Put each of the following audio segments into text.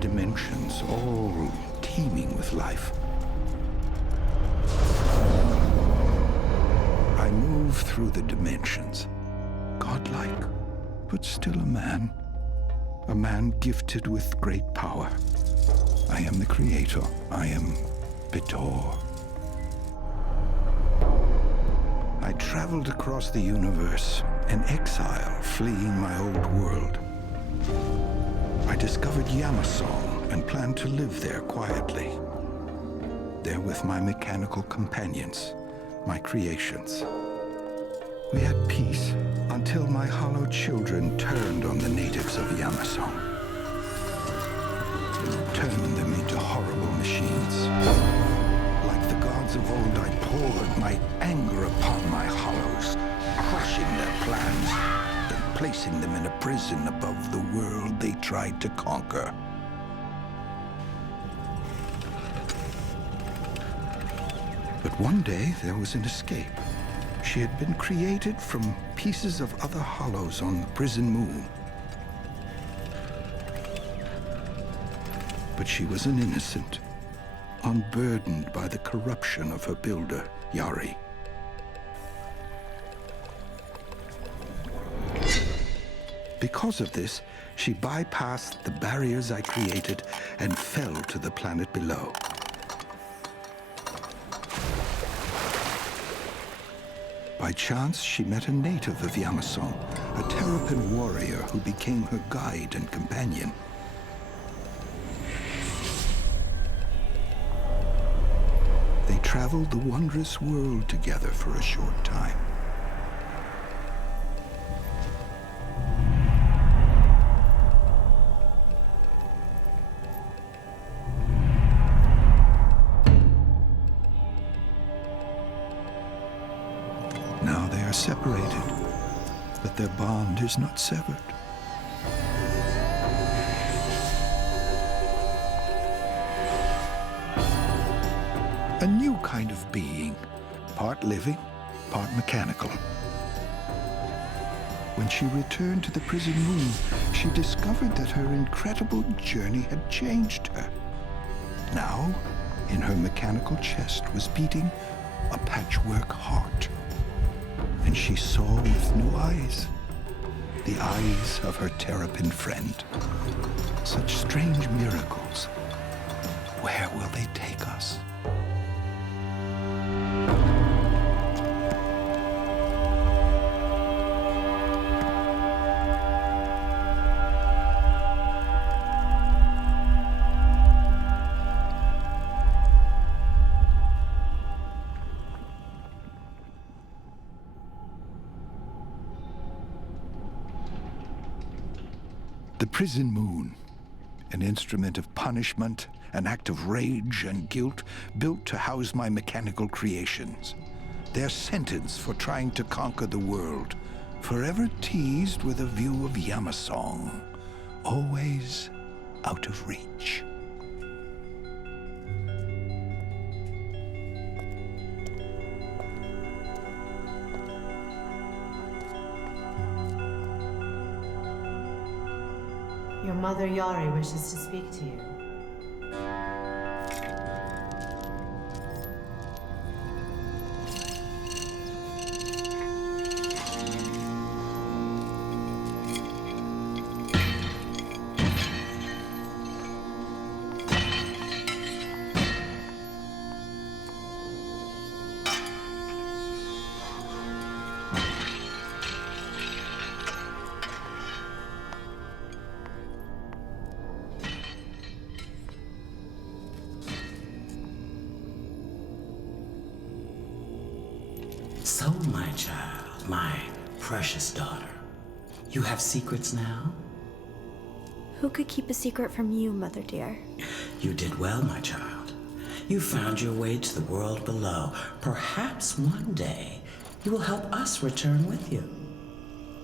dimensions, all teeming with life. I move through the dimensions, godlike, but still a man gifted with great power. I am the creator. I am Bitor. I traveled across the universe, an exile fleeing my old world. I discovered Yamasong and planned to live there quietly. There with my mechanical companions, my creations. We had peace until my hollow children turned on the natives of Yamasong. Turned them into horrible machines. Like the gods of old, I poured my anger upon my hollows, crushing their plans, then placing them in a prison above the world they tried to conquer. But one day, there was an escape. She had been created from pieces of other hollows on the prison moon. But she was an innocent, unburdened by the corruption of her builder, Yari. Because of this, she bypassed the barriers I created and fell to the planet below. By chance, she met a native of Yamasong, a Terrapin warrior who became her guide and companion. They traveled the wondrous world together for a short time. Now they are separated, but their bond is not severed. A new kind of being, part living, part mechanical. When she returned to the prison moon, she discovered that her incredible journey had changed her. Now, in her mechanical chest was beating a patchwork heart. And she saw with new eyes, the eyes of her Terrapin friend. Such strange miracles. Where will they take us? The prison moon, an instrument of punishment, an act of rage and guilt built to house my mechanical creations. Their sentence for trying to conquer the world, forever teased with a view of Yamasong, always out of reach. Your mother Yari wishes to speak to you. So, my child, my precious daughter, you have secrets now? Who could keep a secret from you, Mother dear? You did well, my child. You found your way to the world below. Perhaps one day you will help us return with you.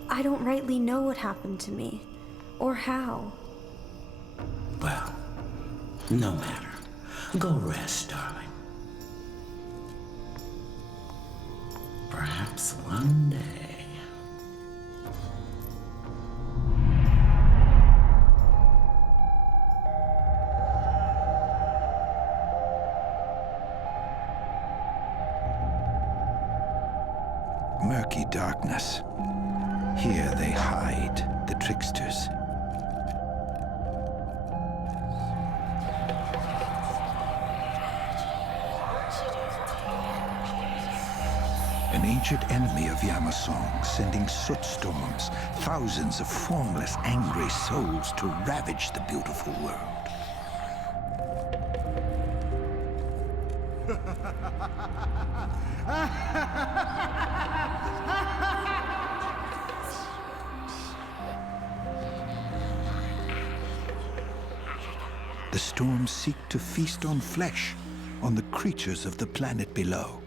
I don't rightly know what happened to me, or how. Well, no matter. Go rest, darling. Perhaps one day. murky darkness. Here they hide the tricksters. An ancient enemy of Yamasong, sending soot storms, thousands of formless, angry souls to ravage the beautiful world. The storms seek to feast on flesh, on the creatures of the planet below.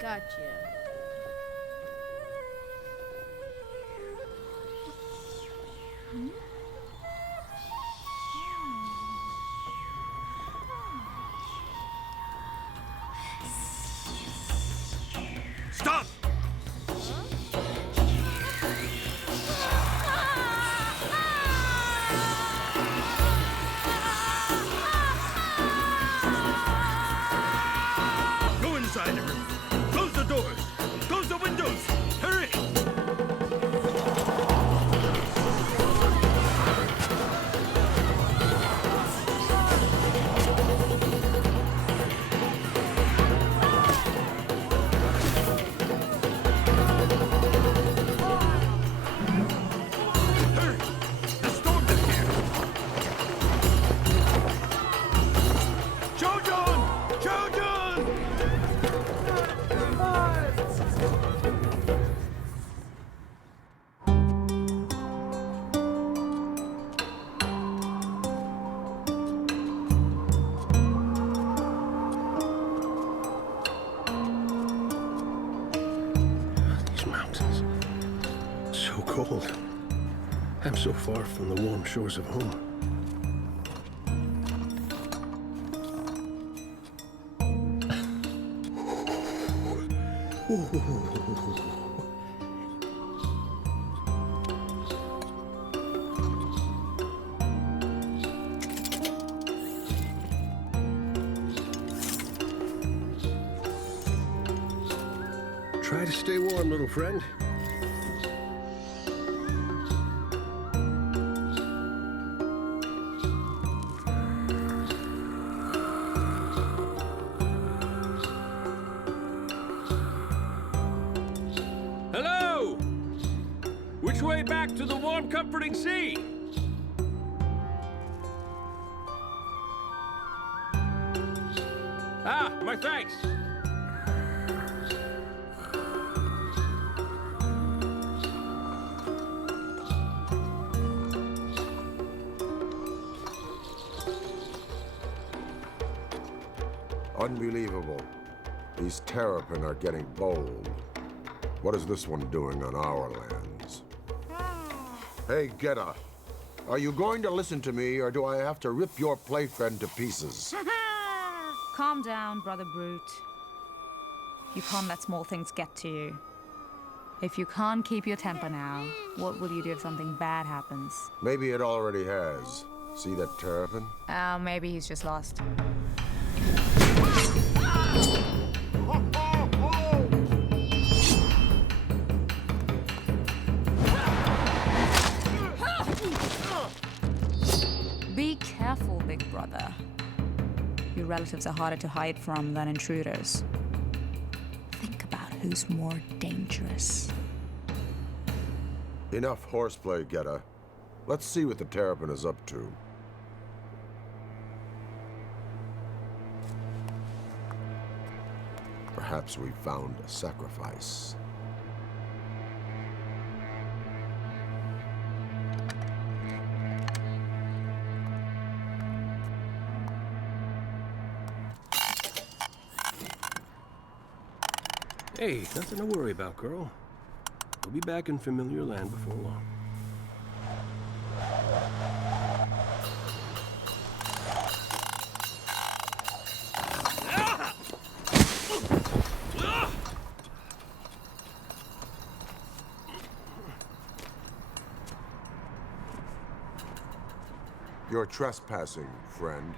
Gotcha. Stop! Go inside, everyone. Close the doors. Close the windows. Hurry! Hurry! The storm is here. Jojon! Jojon! These mountains. So cold. I'm so far from the warm shores of home. Try to stay warm, little friend. Hello! Which way back to the warm, comforting sea? Ah, my thanks. Unbelievable. These Terrapin are getting bold. What is this one doing on our lands? Hey, Geta. Are you going to listen to me, or do I have to rip your playfriend to pieces? Calm down, Brother Brute. You can't let small things get to you. If you can't keep your temper now, what will you do if something bad happens? Maybe it already has. See that Terrapin? Oh, maybe he's just lost. Be careful, big brother. Your relatives are harder to hide from than intruders. Think about who's more dangerous. Enough horseplay, Geta. Let's see what the Terrapin is up to. Perhaps we found a sacrifice. Hey, nothing to worry about, girl. We'll be back in familiar land before long. You're trespassing, friend.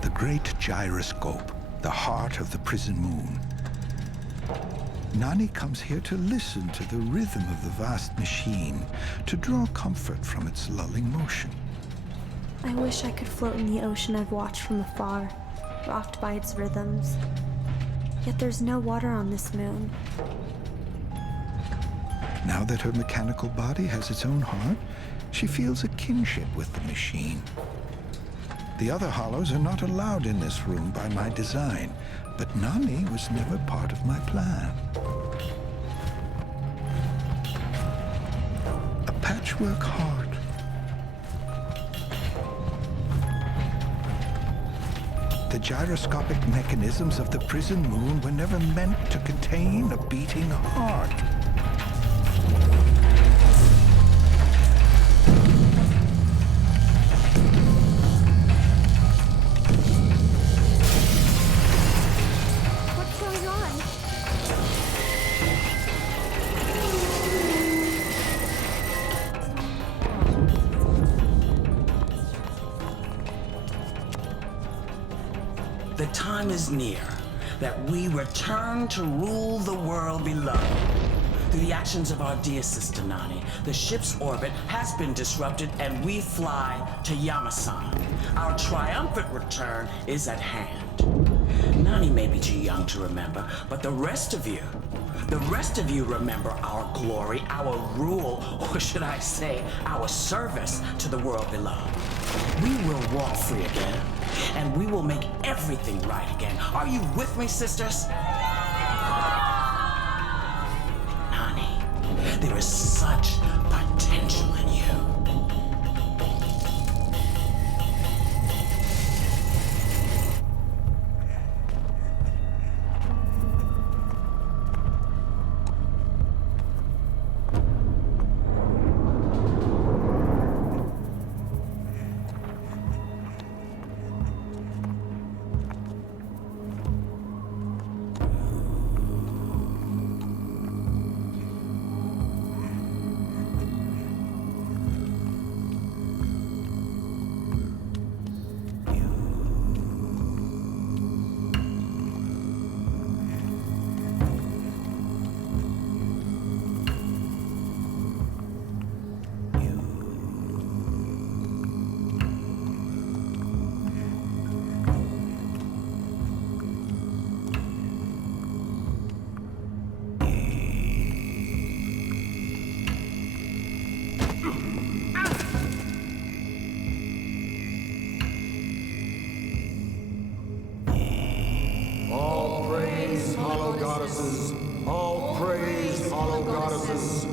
The great gyroscope, the heart of the prison moon. Nani comes here to listen to the rhythm of the vast machine, to draw comfort from its lulling motion. I wish I could float in the ocean I've watched from afar, rocked by its rhythms. Yet there's no water on this moon. Now that her mechanical body has its own heart, she feels a kinship with the machine. The other hollows are not allowed in this room by my design, but Nani was never part of my plan. A patchwork heart. The gyroscopic mechanisms of the prison moon were never meant to contain a beating heart. What's going on? The time is near that we return to rule the world below. Through the actions of our dear sister Nani, the ship's orbit has been disrupted and we fly to Yamasong. Our triumphant return is at hand. Nani may be too young to remember, but the rest of you remember our glory, our rule, or should I say, our service to the world below. We will walk free again, and we will make everything right again. Are you with me, sisters? Nani, there is such potential in you. goddesses. All praise, hollow goddesses.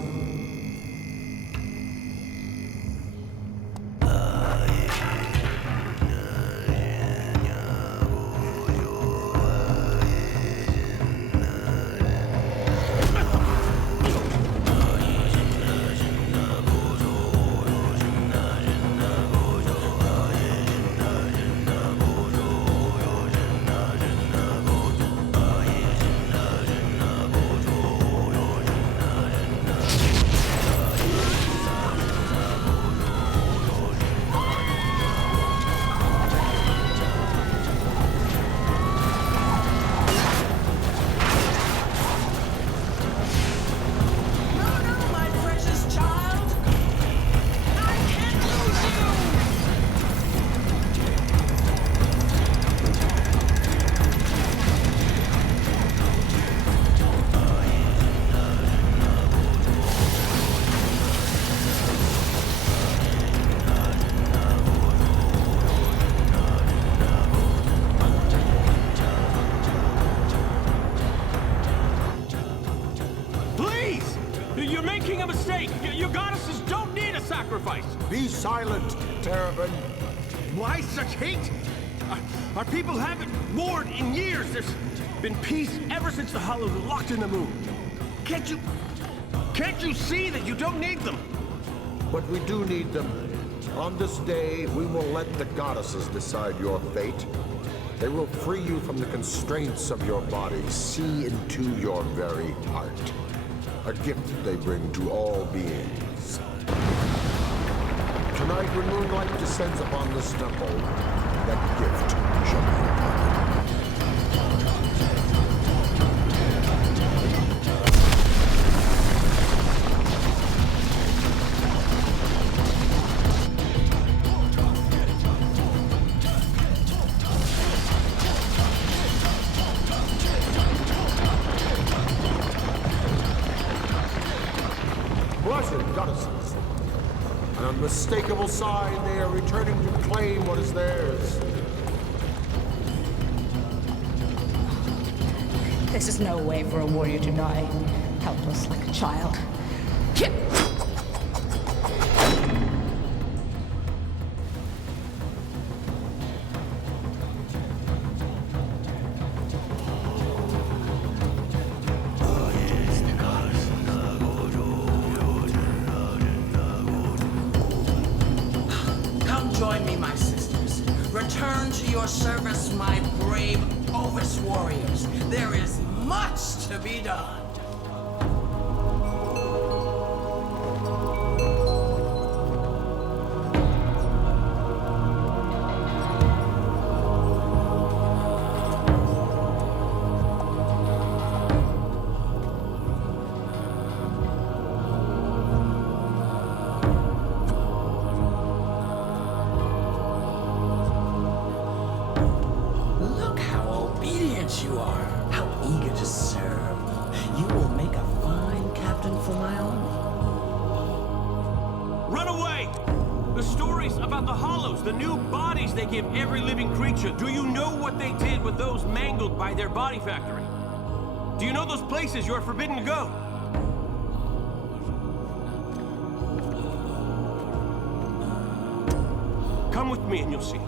You're making a mistake! Your goddesses don't need a sacrifice! Be silent, Terrapin. Why such hate? Our people haven't warred in years. There's been peace ever since the Hollows were locked in the moon. Can't you see that you don't need them? But we do need them. On this day, we will let the goddesses decide your fate. They will free you from the constraints of your body, see into your very heart. A gift they bring to all beings. Tonight, when moonlight descends upon this temple, that gift shall be imparted. Blessed goddesses, an unmistakable sign they are returning to claim what is theirs. This is no way for a warrior to die, helpless like a child. Join me, my sisters. Return to your service, my brave Ovis warriors. There is much to be done. You are. How eager to serve. You will make a fine captain for my army. Run away! The stories about the Hollows, the new bodies they give every living creature. Do you know what they did with those mangled by their body factory? Do you know those places you are forbidden to go? Come with me and you'll see.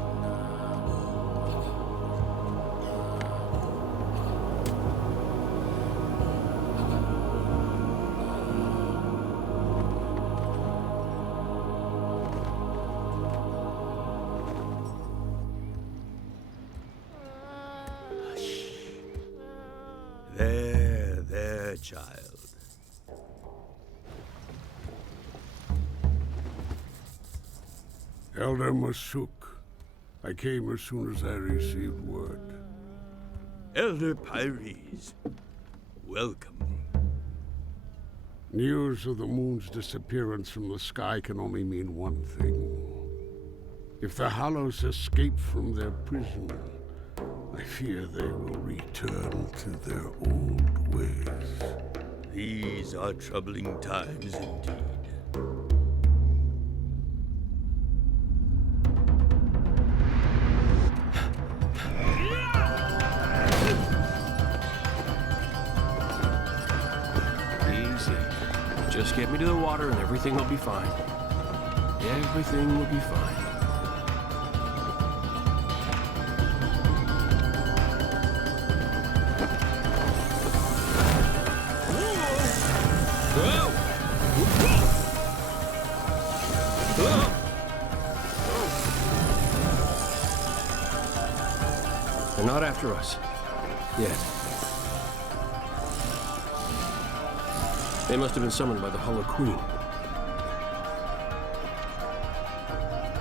There, child. Elder Masuk, I came as soon as I received word. Elder Pyres, welcome. News of the moon's disappearance from the sky can only mean one thing. If the Hollows escape from their prison, I fear they will return to their old ways. These are troubling times indeed. easy. Just get me to the water and everything will be fine. Everything will be fine. They're not after us. Yet. They must have been summoned by the Hollow Queen.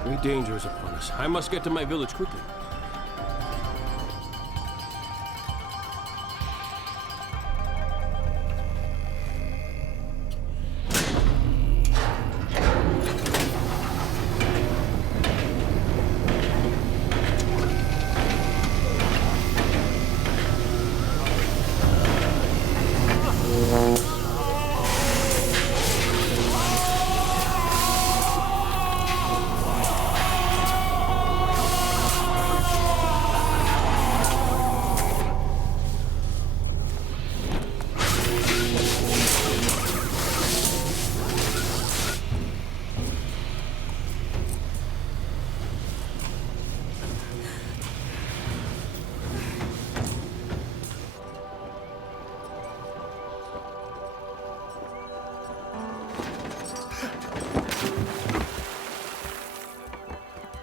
Great danger is upon us. I must get to my village quickly.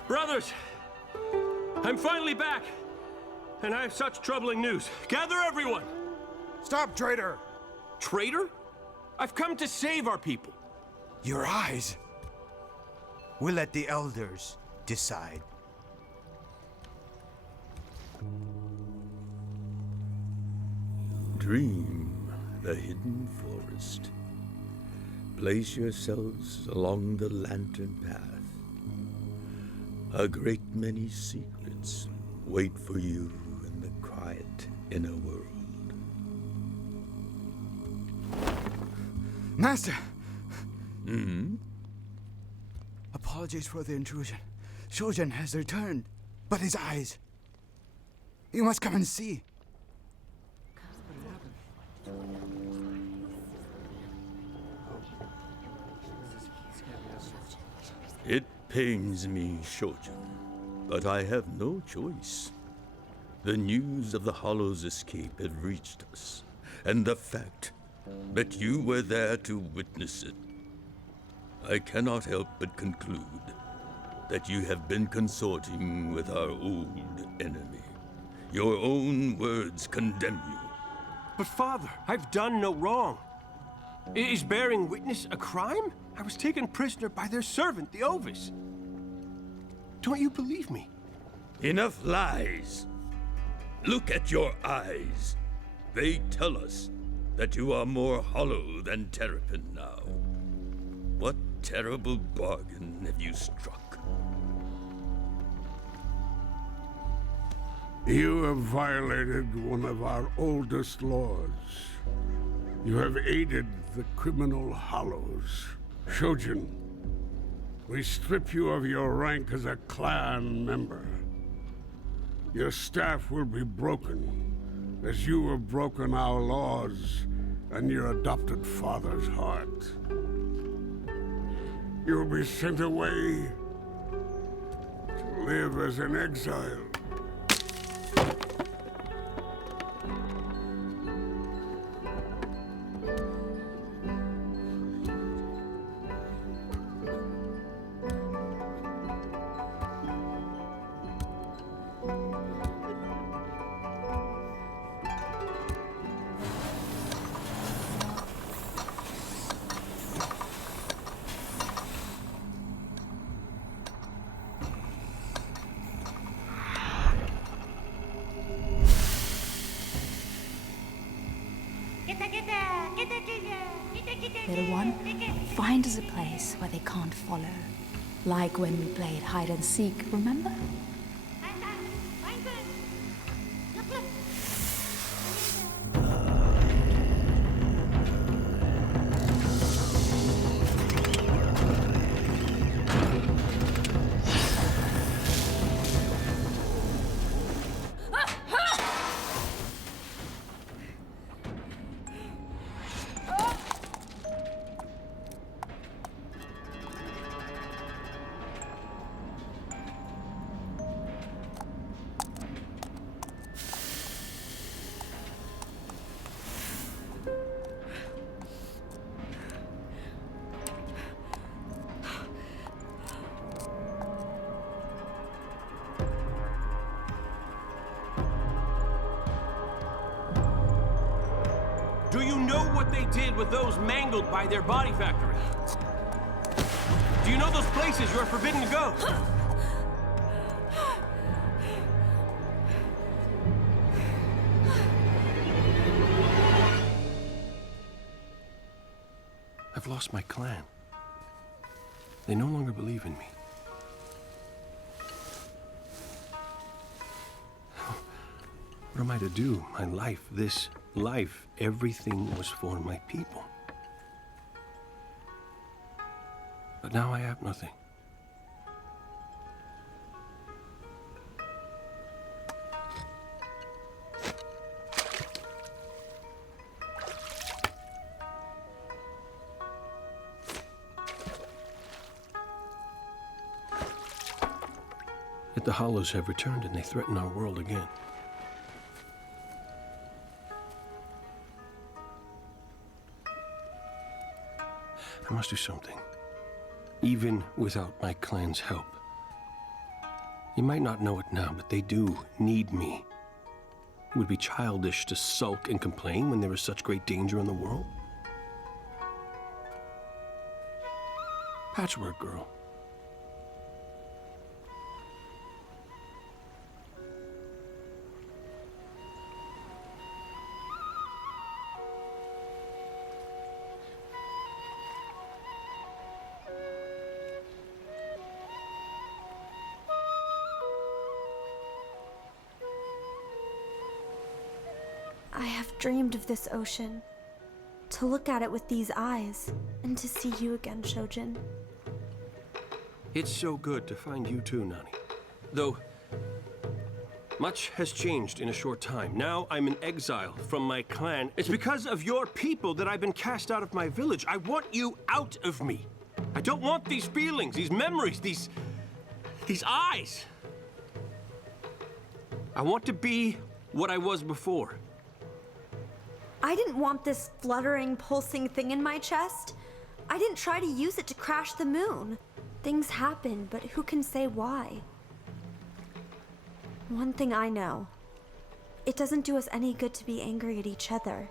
Brothers, I'm finally back, and I have such troubling news. Gather everyone! Stop, traitor! Traitor? I've come to save our people. Your eyes. We'll let the elders decide. Dream the hidden forest. Place yourselves along the lantern path. A great many secrets wait for you in the quiet inner world. Master! Hmm? Apologies for the intrusion. Shojin has returned, but his eyes. You must come and see. It pains me, Shojin, but I have no choice. The news of the Hollow's escape had reached us, and the fact that you were there to witness it. I cannot help but conclude that you have been consorting with our old enemy. Your own words condemn you. But Father, I've done no wrong. Is bearing witness a crime? I was taken prisoner by their servant, the Ovis. Don't you believe me? Enough lies. Look at your eyes. They tell us that you are more hollow than Terrapin now. What terrible bargain have you struck? You have violated one of our oldest laws. You have aided the criminal Hollows. Shojin, we strip you of your rank as a clan member. Your staff will be broken, as you have broken our laws and your adopted father's heart. You will be sent away to live as an exile. Little one, find us a place where they can't follow. Like when we played hide and seek, remember? know what they did with those mangled by their body factory? Do you know those places you are forbidden to go? I've lost my clan. They no longer believe in me. What am I to do? My life, this life, everything was for my people. But now I have nothing. Yet the Hollows have returned and they threaten our world again. I must do something, even without my clan's help. You might not know it now, but they do need me. It would be childish to sulk and complain when there is such great danger in the world. Patchwork girl. I have dreamed of this ocean, to look at it with these eyes, and to see you again, Shojin. It's so good to find you too, Nani. Though, much has changed in a short time. Now I'm in exile from my clan. It's because of your people that I've been cast out of my village. I want you out of me. I don't want these feelings, these memories, these eyes. I want to be what I was before. I didn't want this fluttering, pulsing thing in my chest. I didn't try to use it to crash the moon. Things happen, but who can say why? One thing I know. It doesn't do us any good to be angry at each other.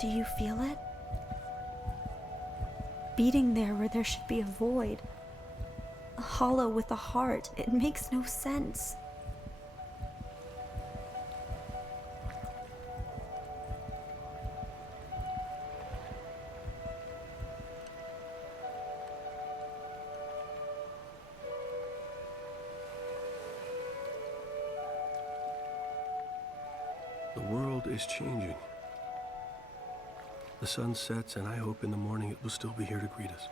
Do you feel it? Beating there where there should be a void. A hollow with a heart. It makes no sense. The world is changing. The sun sets, and I hope in the morning it will still be here to greet us.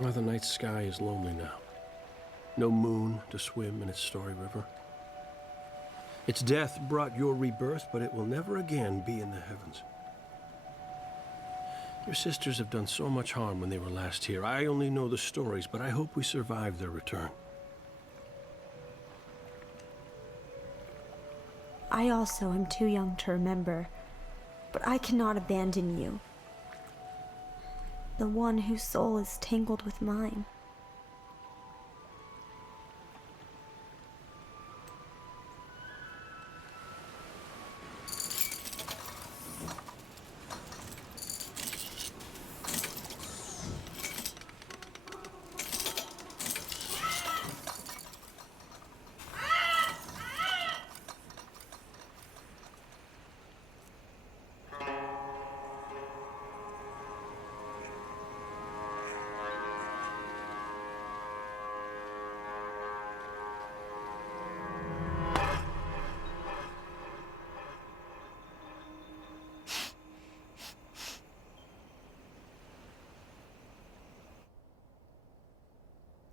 Well, the night sky is lonely now. No moon to swim in its story river. Its death brought your rebirth, but it will never again be in the heavens. Your sisters have done so much harm when they were last here. I only know the stories, but I hope we survive their return. I also am too young to remember, but I cannot abandon you. The one whose soul is tangled with mine.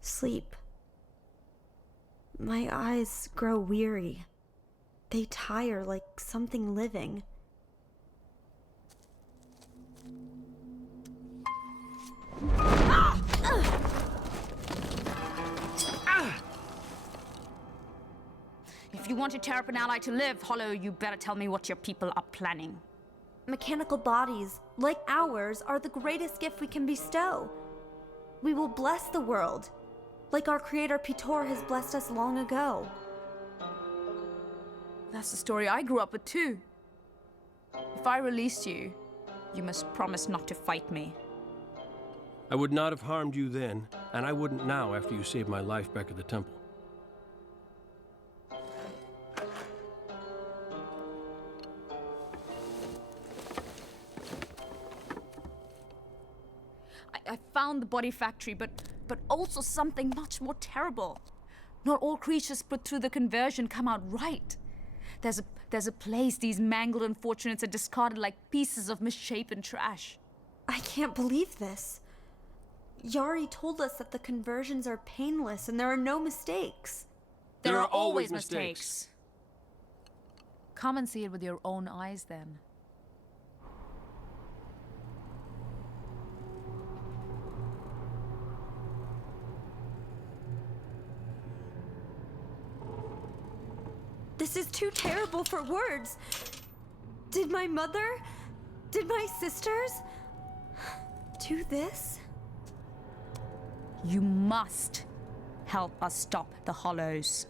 Sleep. My eyes grow weary. They tire like something living. If you want a Terrapin ally to live, Hollow, you better tell me what your people are planning. Mechanical bodies, like ours, are the greatest gift we can bestow. We will bless the world, Like our creator Pitor has blessed us long ago. That's the story I grew up with too. If I released you, you must promise not to fight me. I would not have harmed you then, and I wouldn't now after you saved my life back at the temple. I found the body factory, but also something much more terrible. Not all creatures put through the conversion come out right. There's a place these mangled unfortunates are discarded like pieces of misshapen trash. I can't believe this. Yari told us that the conversions are painless and there are no mistakes. There are always mistakes. Come and see it with your own eyes then. This is too terrible for words. Did my mother? Did my sisters? Do this? You must help us stop the Hollows.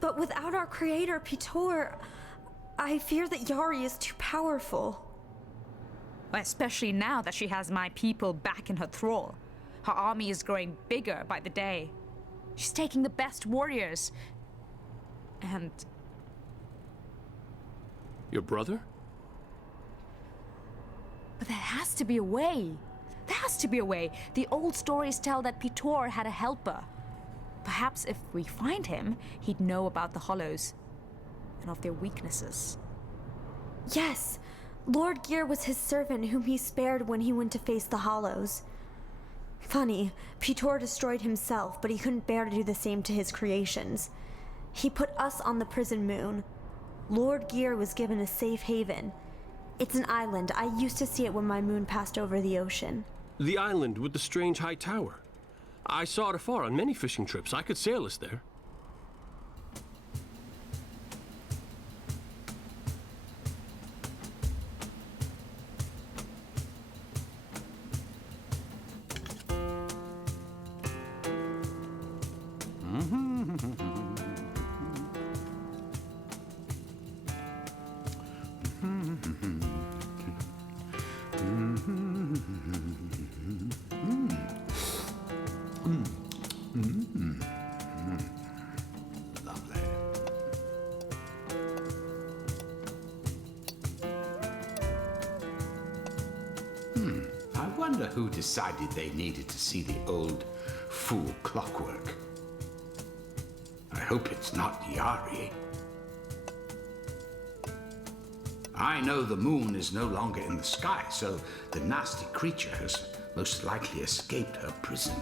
But without our creator, Pitor, I fear that Yari is too powerful. Especially now that she has my people back in her thrall. Her army is growing bigger by the day. She's taking the best warriors. And... Your brother? But there has to be a way. There has to be a way. The old stories tell that Pitor had a helper. Perhaps if we find him, he'd know about the Hollows and of their weaknesses. Yes, Lord Gear was his servant whom he spared when he went to face the Hollows. Funny, Pitor destroyed himself, but he couldn't bear to do the same to his creations. He put us on the prison moon. Lord Gear was given a safe haven. It's an island. I used to see it when my moon passed over the ocean. The island with the strange high tower. I saw it afar on many fishing trips. I could sail us there. I wonder who decided they needed to see the old fool clockwork. I hope it's not Yari. I know the moon is no longer in the sky, so the nasty creature has most likely escaped her prison.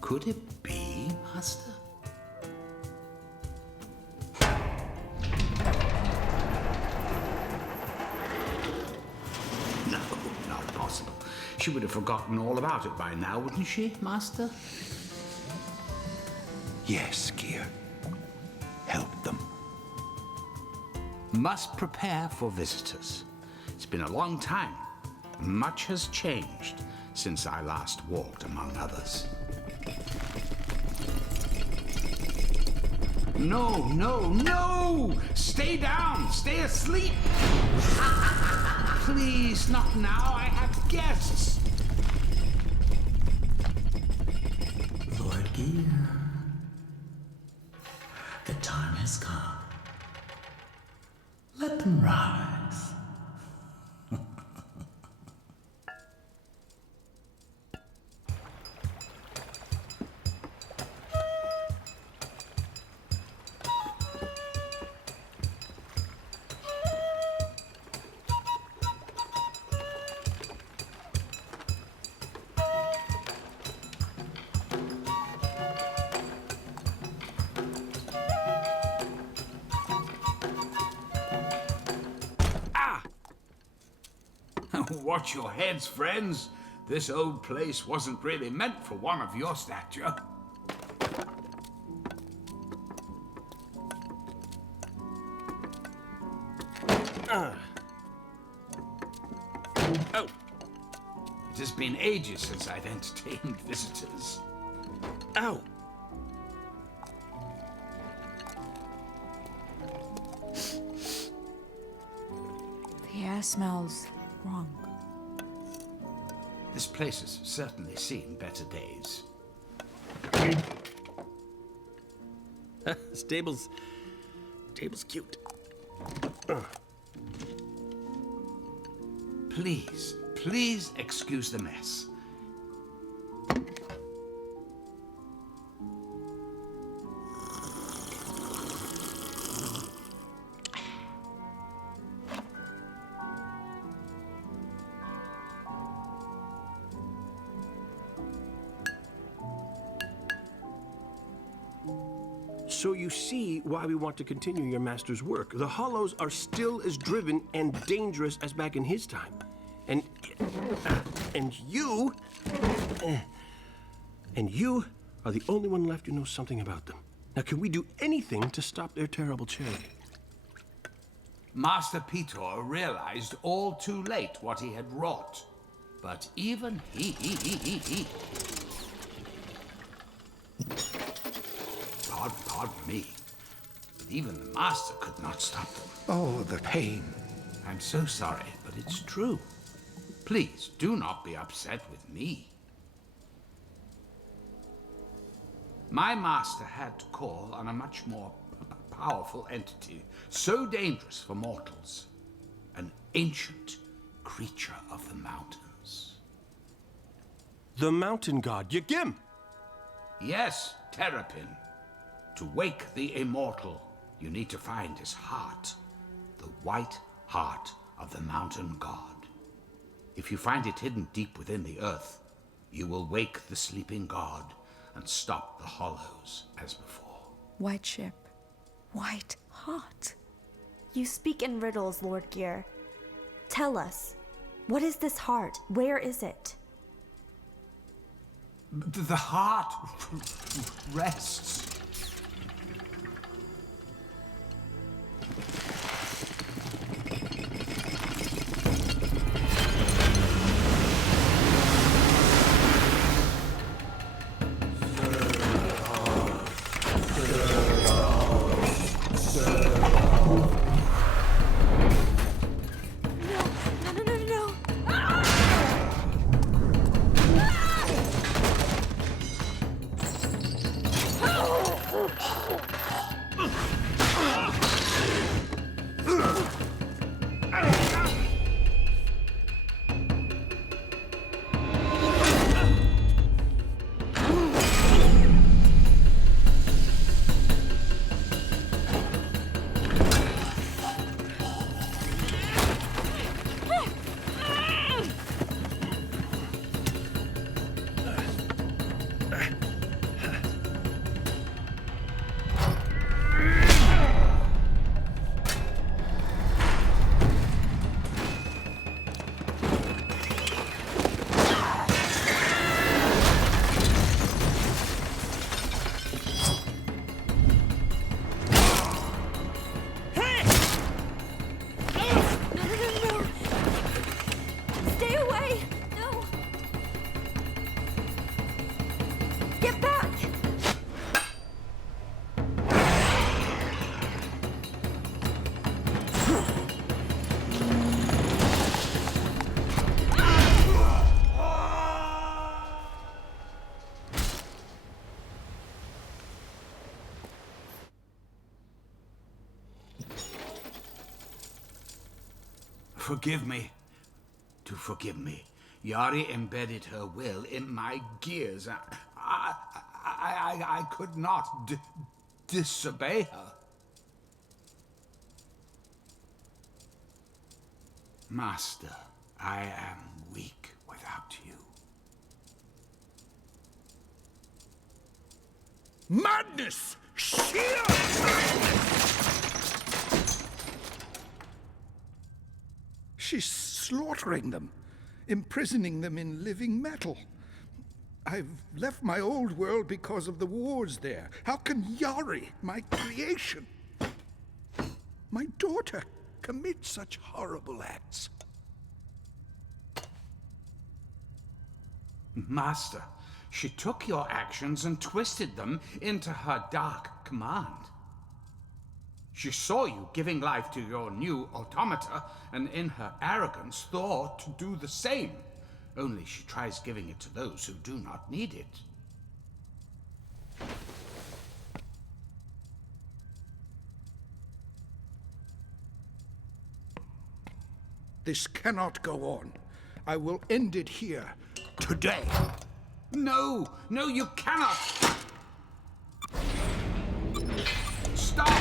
Could it be, Master? No, not possible. She would have forgotten all about it by now, wouldn't she, Master? Yes, Gear. Help them. Must prepare for visitors. It's been a long time. Much has changed since I last walked among others. No, no, no! Stay down! Stay asleep! Please, not now. I have guests. Lord Gear, the time has come. Let them rise. Watch your heads, friends. This old place wasn't really meant for one of your stature. Oh! It has been ages since I've entertained visitors. Ow! The air smells wrong. This place has certainly seen better days. This table's cute. Please excuse the mess. So you see why we want to continue your master's work. The Hollows are still as driven and dangerous as back in his time. And you are the only one left who knows something about them. Now, can we do anything to stop their terrible charity? Master Pitor realized all too late what he had wrought. But even he... Pardon me. But even the Master could not stop them. Oh, the pain. I'm so sorry, but it's true. Please, do not be upset with me. My master had to call on a much more powerful entity, so dangerous for mortals. An ancient creature of the mountains. The mountain god, Yagim! Yes, Terrapin. To wake the immortal, you need to find his heart. The white heart of the mountain god. If you find it hidden deep within the earth, you will wake the sleeping god and stop the Hollows as before. White ship. White heart. You speak in riddles, Lord Gear. Tell us, what is this heart? Where is it? The heart rests. Forgive me. To forgive me. Yari embedded her will in my gears. I could not disobey her. Master, I am weak without you. Madness! Sheer madness! She's slaughtering them, imprisoning them in living metal. I've left my old world because of the wars there. How can Yari, my creation, my daughter, commit such horrible acts? Master, she took your actions and twisted them into her dark command. She saw you giving life to your new automata, and in her arrogance thought to do the same. Only she tries giving it to those who do not need it. This cannot go on. I will end it here, today. No, no, you cannot! Stop!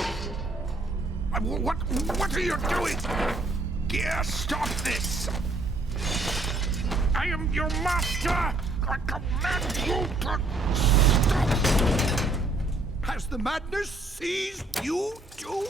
What are you doing? Gear, stop this! I am your master! I command you to stop! Has the madness seized you too?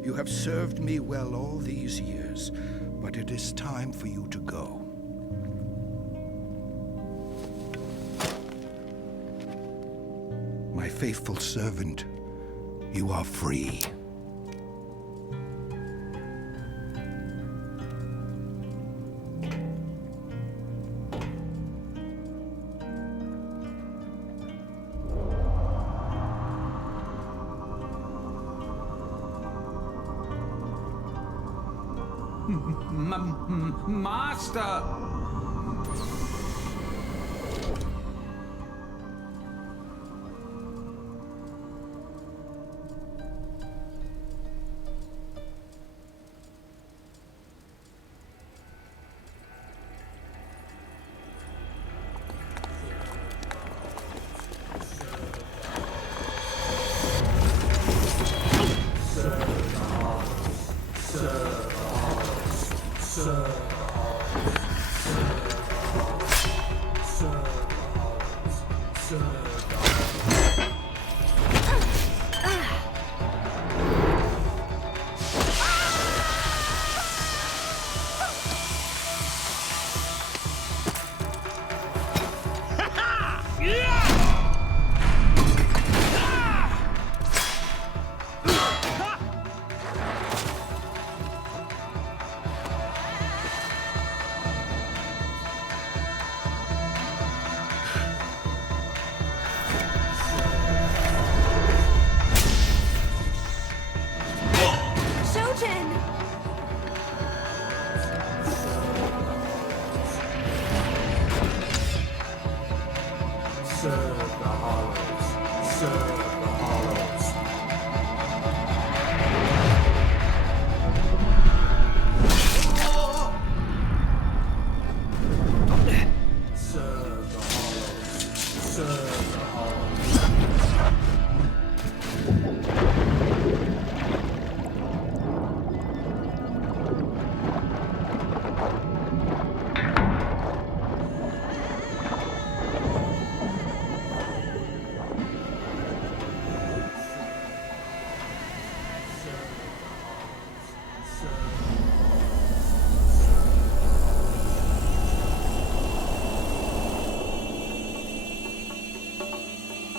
You have served me well all these years, but it is time for you to go. My faithful servant, you are free. Master!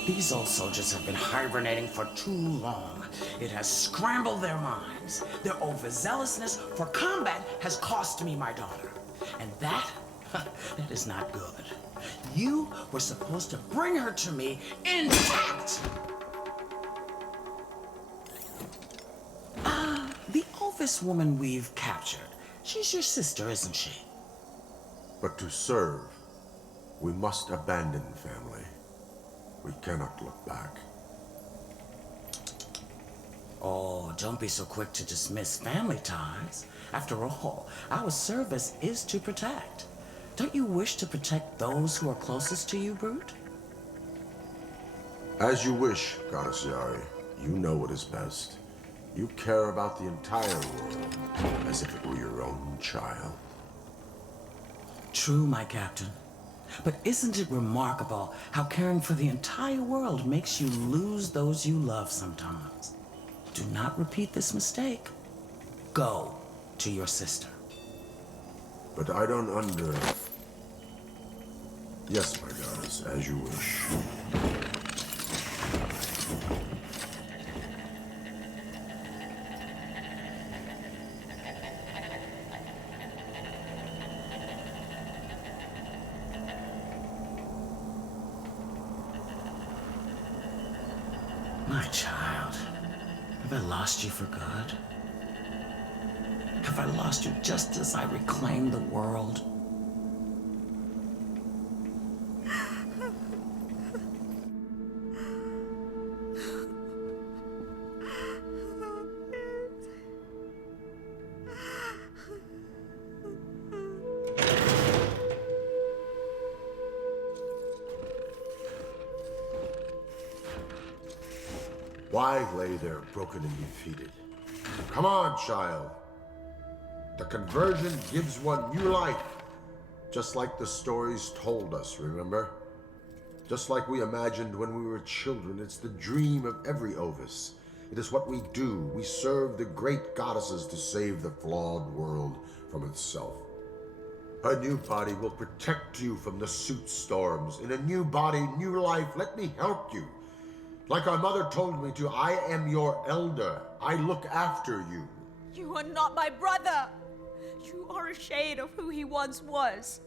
These old soldiers have been hibernating for too long. It has scrambled their minds. Their overzealousness for combat has cost me my daughter. And that is not good. You were supposed to bring her to me intact. The Ovis woman we've captured, she's your sister, isn't she? But to serve, we must abandon family. We cannot look back. Oh, don't be so quick to dismiss family ties. After all, our service is to protect. Don't you wish to protect those who are closest to you, Brute? As you wish, Goddess Yari. You know what is best. You care about the entire world as if it were your own child. True, my captain. But isn't it remarkable how caring for the entire world makes you lose those you love sometimes? Do not repeat this mistake. Go to your sister. But I don't Yes, my goddess, as you wish. My child, have I lost you for good? Have I lost you just as I reclaimed the world? Why lay there broken and defeated? Come on, child. The conversion gives one new life. Just like the stories told us, remember? Just like we imagined when we were children, it's the dream of every Ovis. It is what we do. We serve the great goddesses to save the flawed world from itself. A new body will protect you from the suit storms. In a new body, new life. Let me help you. Like our mother told me to, I am your elder. I look after you. You are not my brother. You are a shade of who he once was.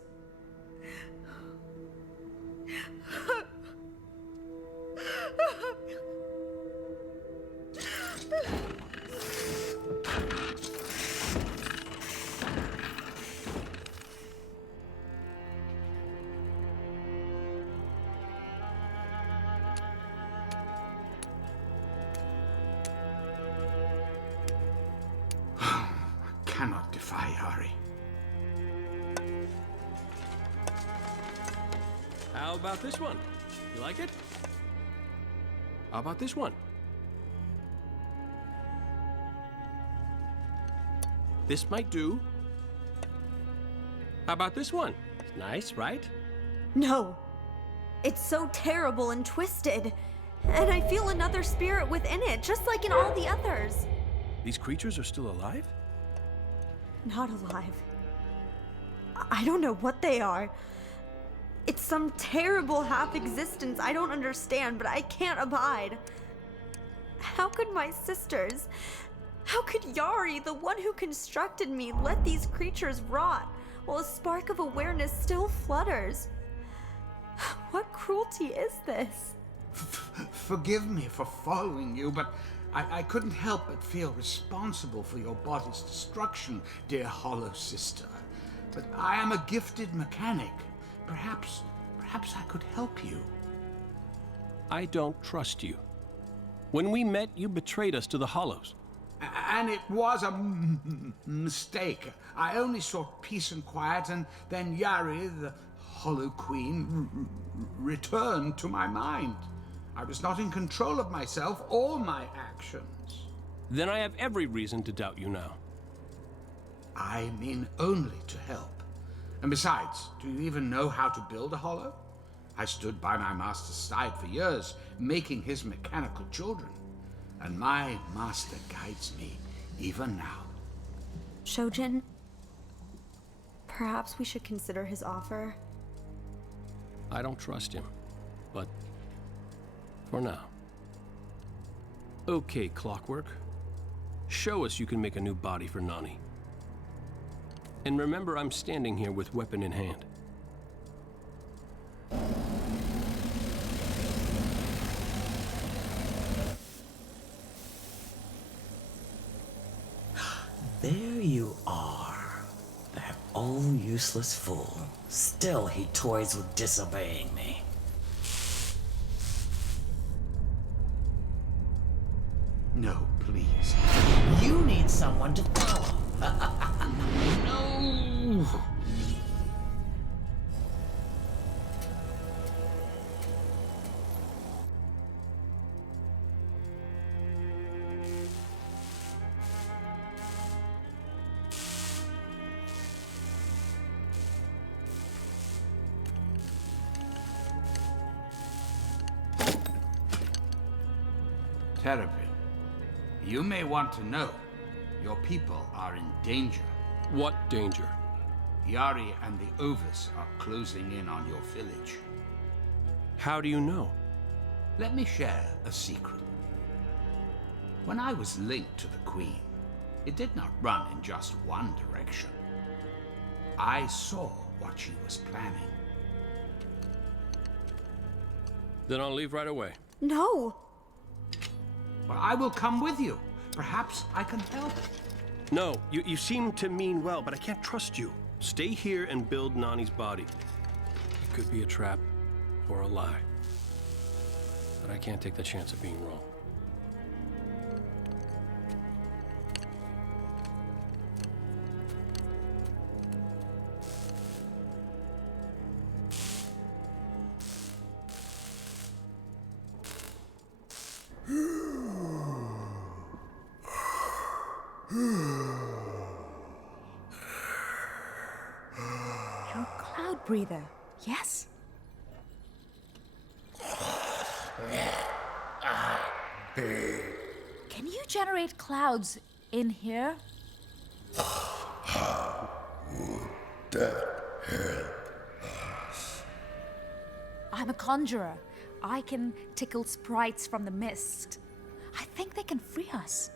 Cannot defy Yari. How about this one? You like it? How about this one? This might do. How about this one? It's nice, right? No. It's so terrible and twisted. And I feel another spirit within it, just like in all the others. These creatures are still alive? Not alive. I don't know what they are. It's some terrible half-existence I don't understand, but I can't abide. How could my sisters, how could Yari, the one who constructed me, let these creatures rot while a spark of awareness still flutters? What cruelty is this? Forgive me for following you, but I couldn't help but feel responsible for your body's destruction, dear Hollow Sister. But I am a gifted mechanic. Perhaps I could help you. I don't trust you. When we met, you betrayed us to the Hollows. And it was a mistake. I only sought peace and quiet, and then Yari, the Hollow Queen, returned to my mind. I was not in control of myself or my actions. Then I have every reason to doubt you now. I mean only to help. And besides, do you even know how to build a hollow? I stood by my master's side for years, making his mechanical children. And my master guides me, even now. Shojin, perhaps we should consider his offer. I don't trust him, but for now. Okay, Clockwork. Show us you can make a new body for Nani. And remember, I'm standing here with weapon in hand. There you are. That old useless fool. Still he toys with disobeying me. No, please. You need someone to follow. No! Terrapin, you may want to know your people are in danger. What danger? Yari and the Ovis are closing in on your village. How do you know? Let me share a secret. When I was linked to the Queen, it did not run in just one direction. I saw what she was planning. Then I'll leave right away. No! Well, I will come with you. Perhaps I can help. No, you seem to mean well, but I can't trust you. Stay here and build Nani's body. It could be a trap or a lie. But I can't take the chance of being wrong. You're a cloud breather, yes? Can you generate clouds in here? I'm a conjurer. I can tickle sprites from the mist. I think they can free us.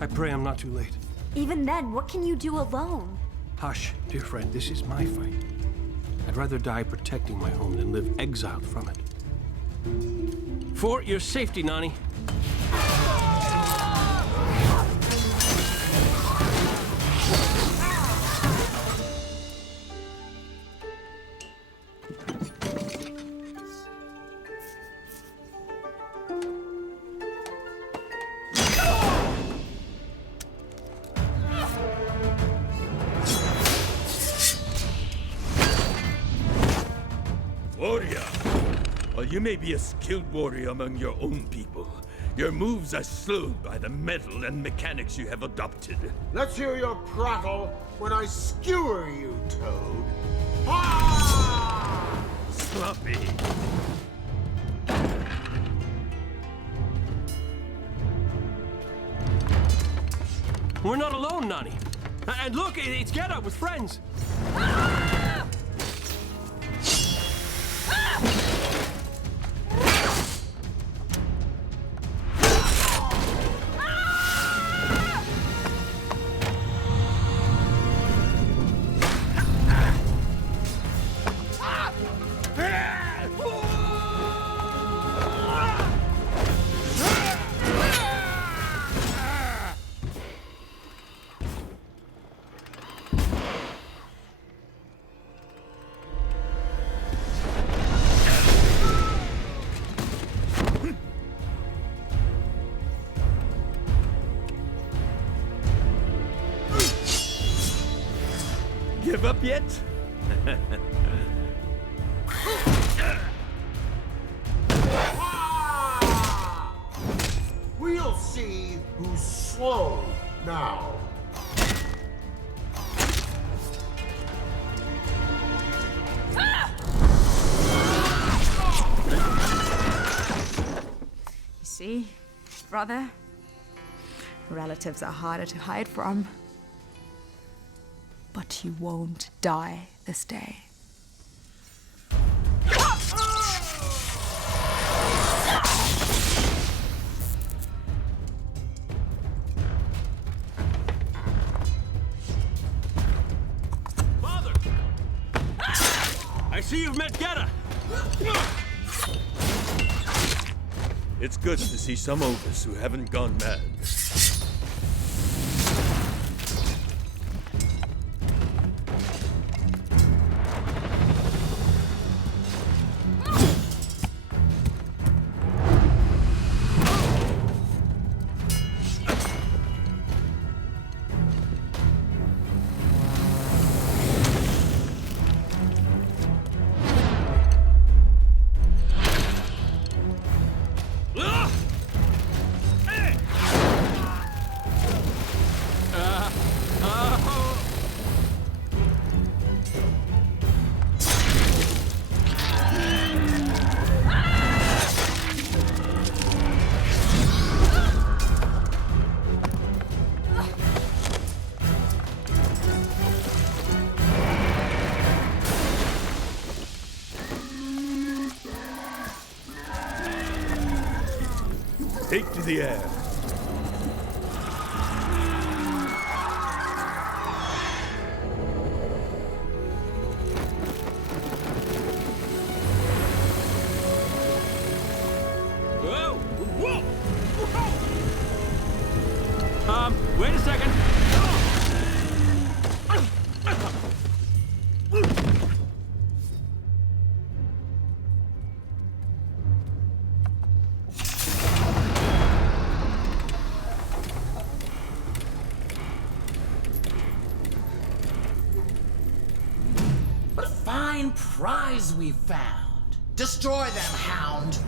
I pray I'm not too late. Even then, what can you do alone? Hush, dear friend, this is my fight. I'd rather die protecting my home than live exiled from it. For your safety, Nani. Warrior! While you may be a skilled warrior among your own people, your moves are slowed by the metal and mechanics you have adopted. Let's hear your prattle when I skewer you, Toad. Ah! Sloppy. We're not alone, Nani. And look, it's Geta with friends. give up yet? We'll see who's slow now. You see, brother, relatives are harder to hide from. But you won't die this day. Father! I see you've met Geta! It's good to see some of us who haven't gone mad. Take to the air. Whoa! Whoa! Whoa! Wait a second. What a fine prize we found. Destroy them, hound.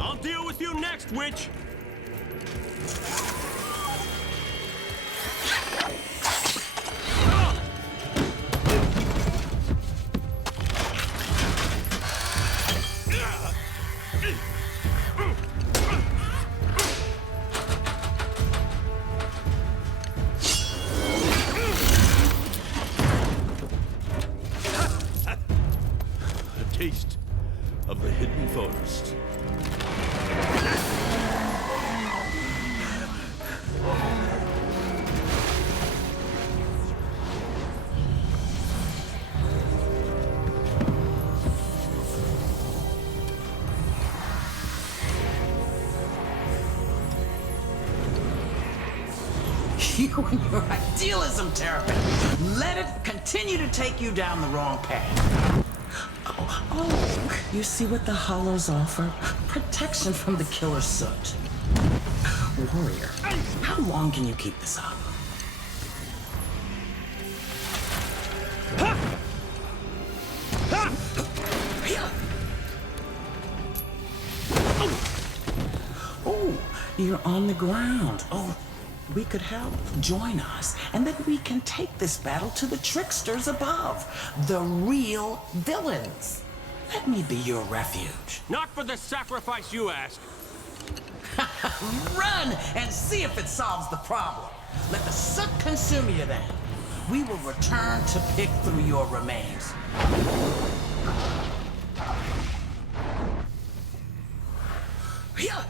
I'll deal with you next, witch! A taste of the hidden forest. You and your idealism, Terrapin. Let it continue to take you down the wrong path. Oh, you see what the hollows offer? Protection from the killer soot. Warrior, how long can you keep this up? Oh, you're on the ground. Oh, we could help. Join us, and then we can take this battle to the tricksters above, the real villains. Let me be your refuge. Not for the sacrifice you ask. Run and see if it solves the problem. Let the soot consume you then. We will return to pick through your remains. Yeah.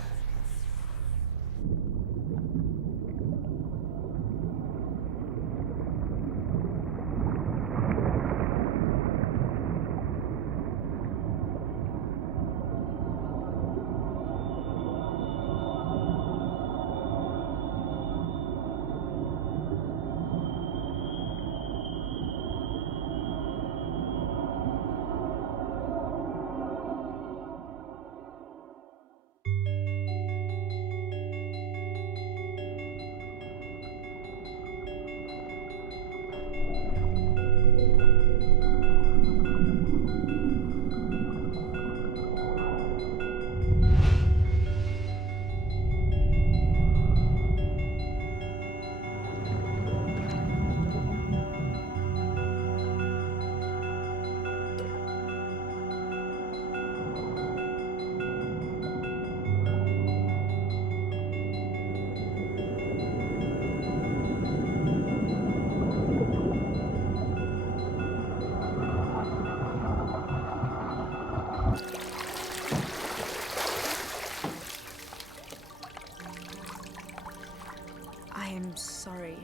I am sorry.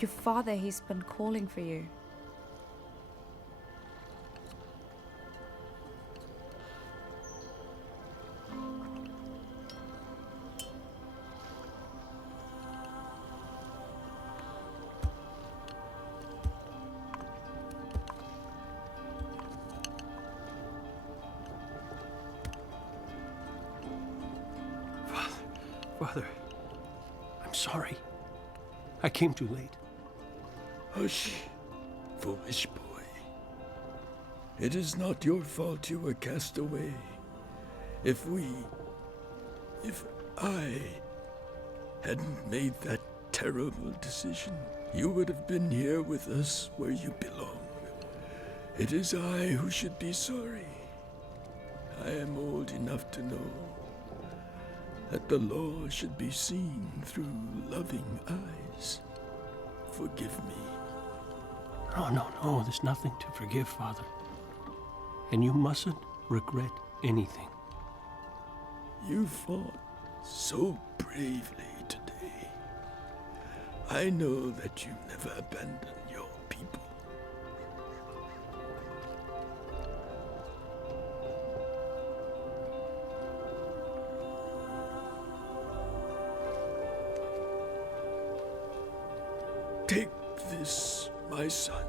Your father, he's been calling for you. Father, I'm sorry. I came too late. Hush, foolish boy. It is not your fault you were cast away. If I hadn't made that terrible decision, you would have been here with us where you belong. It is I who should be sorry. I am old enough to know that the law should be seen through loving eyes. Forgive me. No, there's nothing to forgive, Father. And you mustn't regret anything. You fought so bravely today. I know that you never abandon your people. Take this, my son.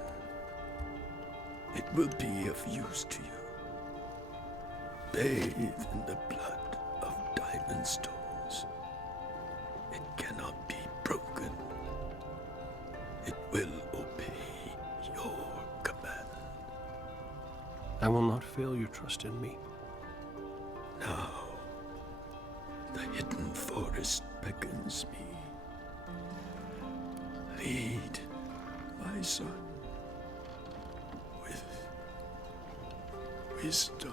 It will be of use to you. Bathe in the blood of diamond stones. It cannot be broken. It will obey your command. I will not fail your trust in me. Now, the hidden forest beckons me. Lead, my son, with wisdom.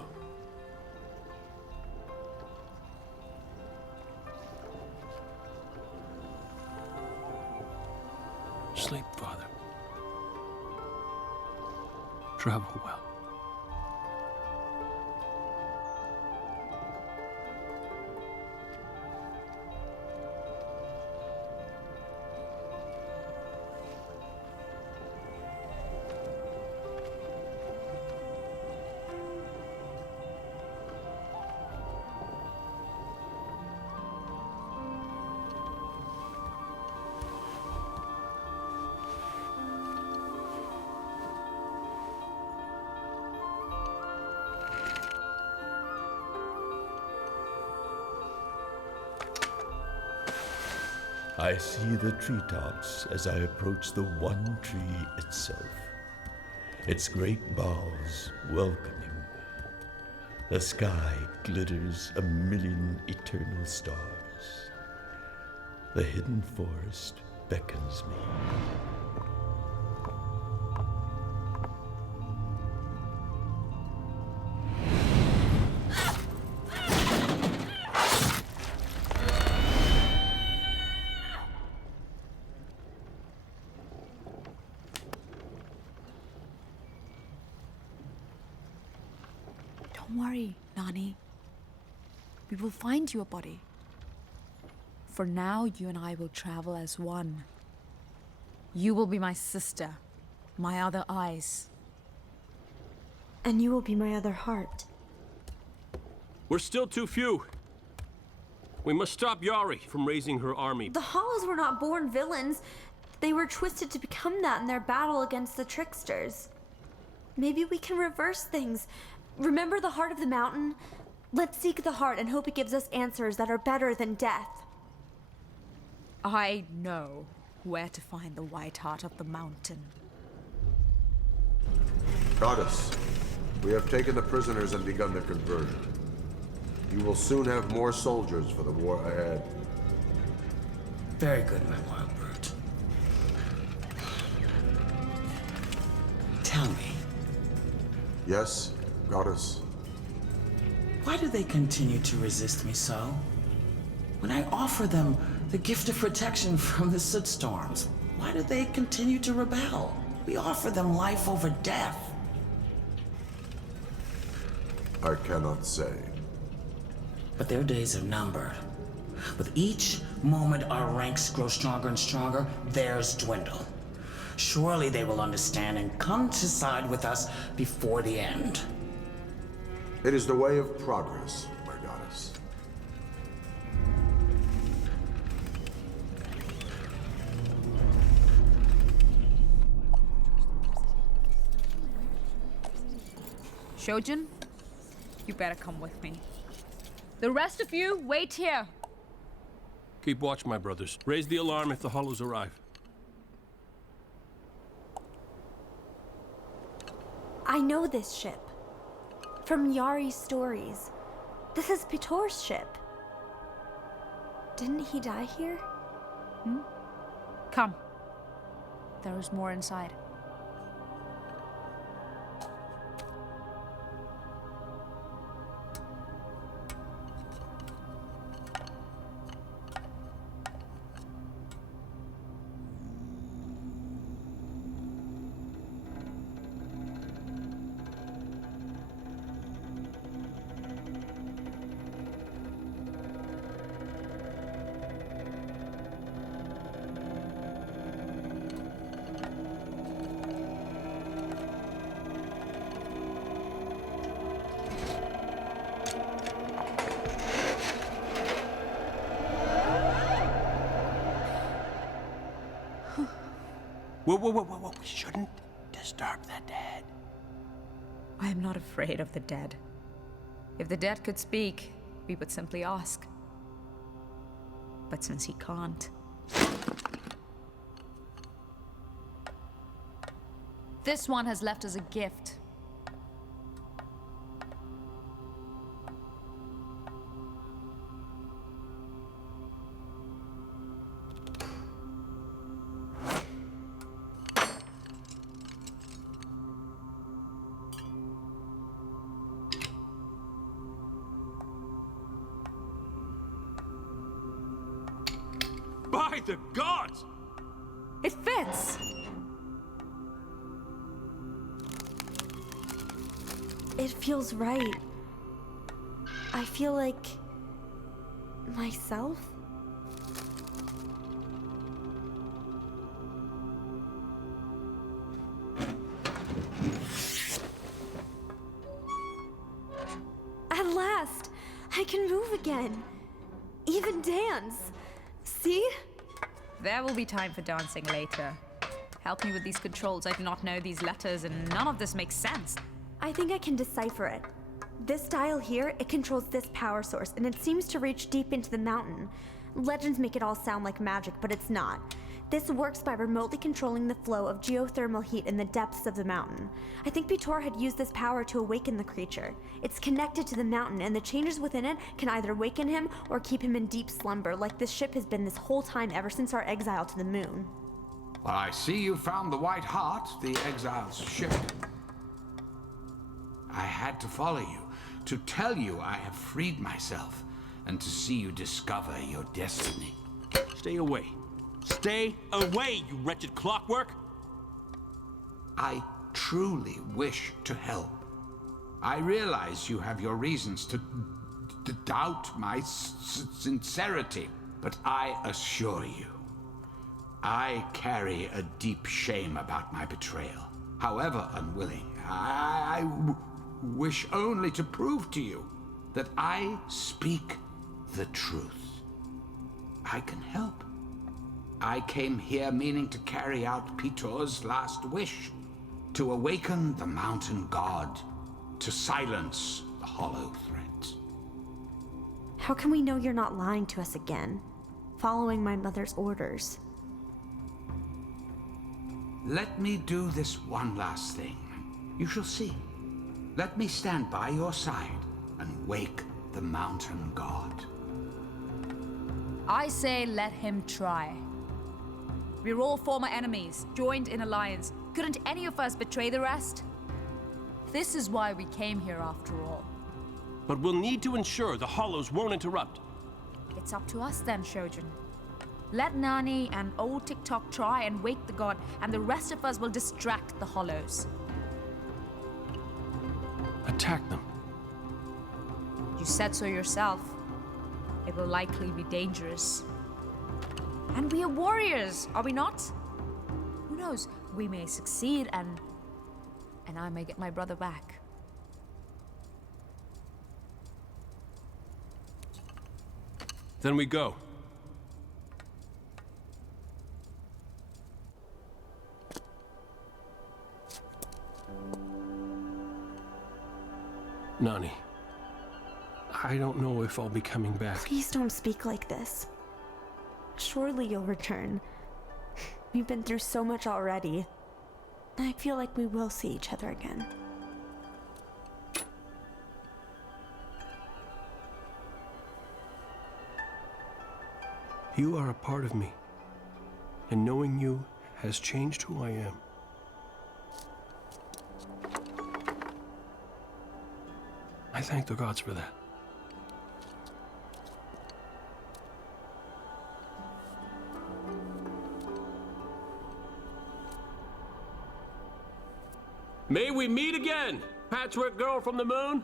Sleep, Father. Travel well. I see the treetops as I approach the one tree itself, its great boughs welcoming. The sky glitters a million eternal stars. The hidden forest beckons me. Don't worry, Nani. We will find you a body. For now, you and I will travel as one. You will be my sister, my other eyes. And you will be my other heart. We're still too few. We must stop Yari from raising her army. The Hollows were not born villains. They were twisted to become that in their battle against the tricksters. Maybe we can reverse things. Remember the heart of the mountain? Let's seek the heart and hope it gives us answers that are better than death. I know where to find the white heart of the mountain. Goddess, we have taken the prisoners and begun the conversion. You will soon have more soldiers for the war ahead. Very good, my wild bird. Tell me. Yes, Goddess? Why do they continue to resist me so? When I offer them the gift of protection from the soot storms, why do they continue to rebel? We offer them life over death. I cannot say. But their days are numbered. With each moment our ranks grow stronger and stronger, theirs dwindle. Surely they will understand and come to side with us before the end. It is the way of progress, my goddess. Shojin, you better come with me. The rest of you, wait here. Keep watch, my brothers. Raise the alarm if the Hollows arrive. I know this ship. From Yari's stories. This is Pitor's ship. Didn't he die here? Come. There is more inside. Whoa. We shouldn't disturb the dead. I am not afraid of the dead. If the dead could speak, we would simply ask. But since he can't... This one has left us a gift. By the gods! It fits! It feels right. I feel like... myself? At last! I can move again. Even dance. See? There will be time for dancing later. Help me with these controls. I do not know these letters, and none of this makes sense. I think I can decipher it. This dial here, it controls this power source, and it seems to reach deep into the mountain. Legends make it all sound like magic, but it's not. This works by remotely controlling the flow of geothermal heat in the depths of the mountain. I think Pitor had used this power to awaken the creature. It's connected to the mountain, and the changes within it can either waken him or keep him in deep slumber, like this ship has been this whole time ever since our exile to the moon. Well, I see you found the White Heart, the exile's ship. I had to follow you, to tell you I have freed myself, and to see you discover your destiny. Stay away. Stay away, you wretched clockwork! I truly wish to help. I realize you have your reasons to doubt my sincerity, but I assure you, I carry a deep shame about my betrayal. However unwilling, I wish only to prove to you that I speak the truth. I can help. I came here meaning to carry out Pitor's last wish, to awaken the mountain god, to silence the hollow threat. How can we know you're not lying to us again, following my mother's orders? Let me do this one last thing. You shall see. Let me stand by your side and wake the mountain god. I say let him try. We're all former enemies, joined in alliance. Couldn't any of us betray the rest? This is why we came here after all. But we'll need to ensure the hollows won't interrupt. It's up to us then, Shojin. Let Nani and old TikTok try and wake the god, and the rest of us will distract the hollows. Attack them. You said so yourself. It will likely be dangerous. And we are warriors, are we not? Who knows? We may succeed and I may get my brother back. Then we go. Nani, I don't know if I'll be coming back. Please don't speak like this. Surely you'll return. We've been through so much already. I feel like we will see each other again. You are a part of me, and knowing you has changed who I am. I thank the gods for that. May we meet again, patchwork girl from the moon?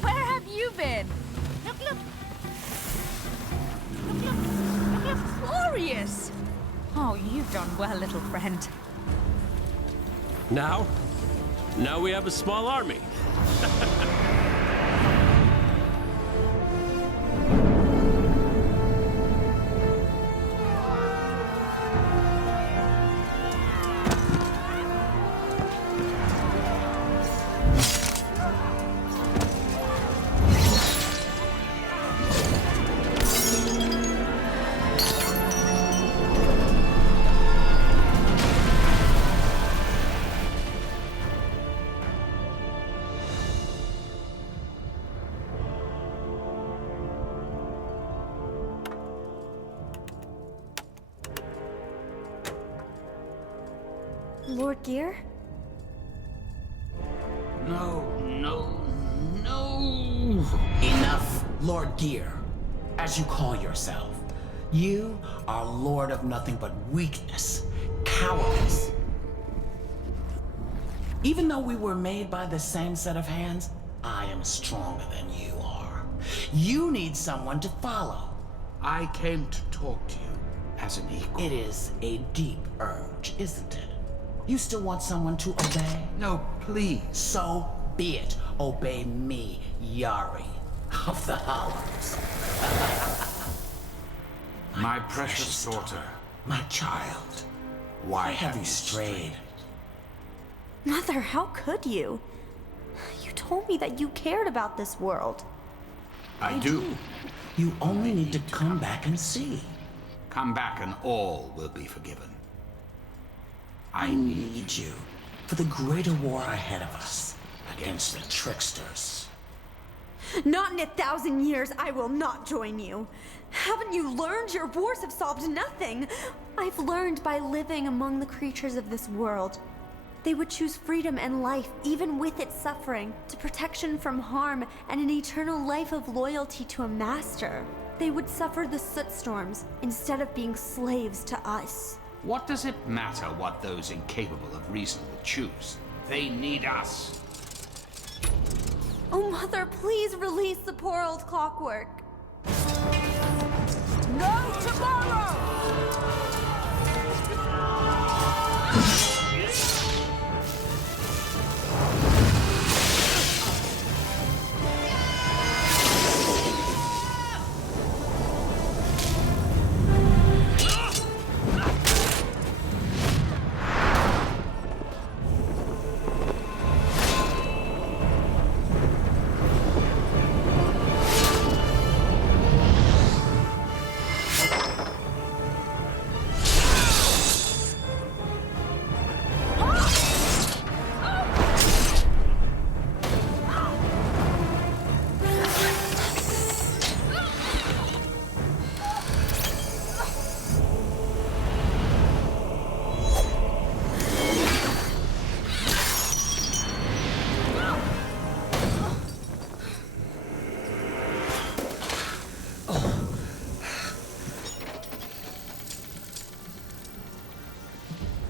Where have you been? Look, look! Glorious! Oh, you've done well, little friend. Now we have a small army. Lord Gear? No. Enough, Lord Gear, as you call yourself. You are lord of nothing but weakness, cowardice. Even though we were made by the same set of hands, I am stronger than you are. You need someone to follow. I came to talk to you as an equal. It is a deep urge, isn't it? You still want someone to obey? No, please. So be it. Obey me, Yari of the Hollows. My precious daughter. My child. Why have you strayed? Mother, how could you? You told me that you cared about this world. I do. You only need to come back and see. Come back and all will be forgiven. I need you for the greater war ahead of us against the tricksters. Not in 1,000 years, I will not join you. Haven't you learned? Your wars have solved nothing. I've learned by living among the creatures of this world. They would choose freedom and life, even with its suffering, to protection from harm and an eternal life of loyalty to a master. They would suffer the soot storms instead of being slaves to us. What does it matter what those incapable of reason would choose? They need us. Oh, Mother, please release the poor old clockwork. No tomorrow!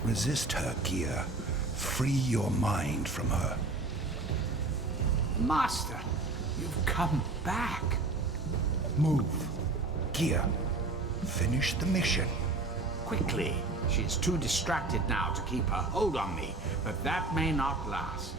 Resist her, Gear. Free your mind from her. Master, you've come back. Move. Gear. Finish the mission. Quickly. She is too distracted now to keep her hold on me, but that may not last.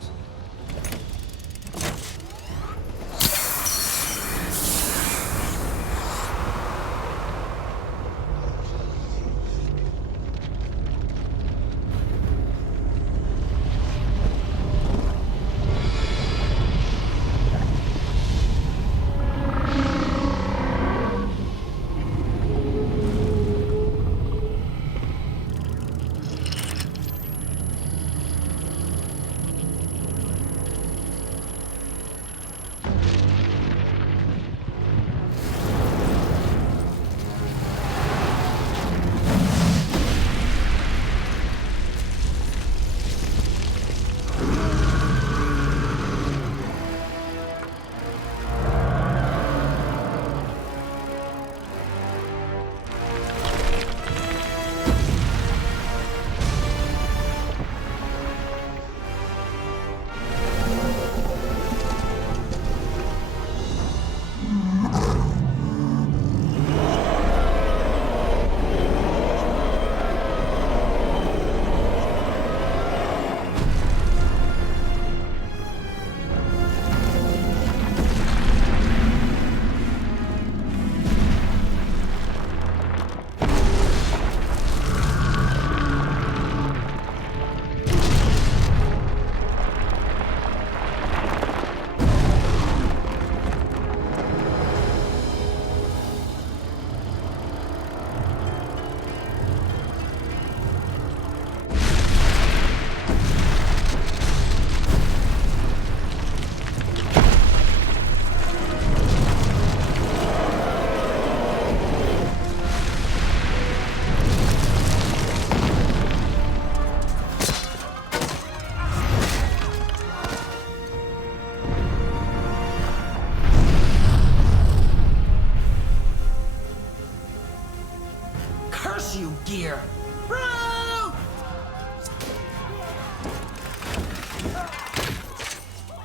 You, Gear.